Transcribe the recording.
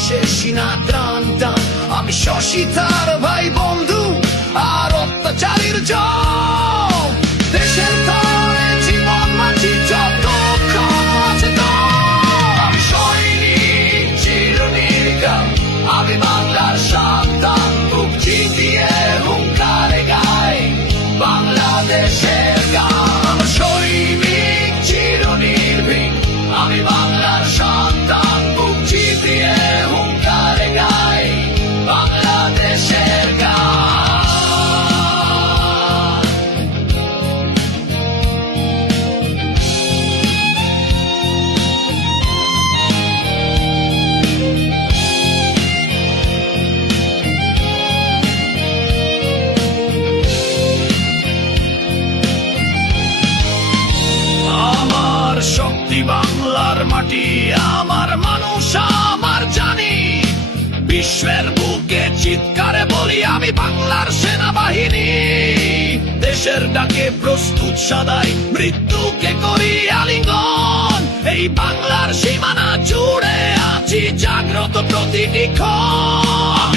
দিবসে সিনা টান টান। আমি শশী তার ভাই বন্ধু আর অত্যাচারীর জয়। দেশের তরে জীবন মাঝি যত আছে তো। আমি সৈনিক চিরনির্গাম, আমি বাংলার সন্তান, বুক চিতিয়ে হুঙ্কারে গাই বাংলাদেশের গান। আমার সৈনিক চিরনির্ভীক, আমি বাংলার সন্তান, বুক চিতিয়ে হুঙ্কারে গাই বাংলাদেশের গান। আমার শক্তি বাংলার মাটি, আমার মানুষ, আমার জানি। বিশ্বের বুকে চিৎকারে বলি আমি বাংলার সেনাবাহিনী। দেশের ডাকে প্রস্তুত সদাই, মৃত্যুকে করি আলিঙ্গন। এই বাংলার সীমানা জুড়ে আছি জাগ্রত প্রতিটি ক্ষণ।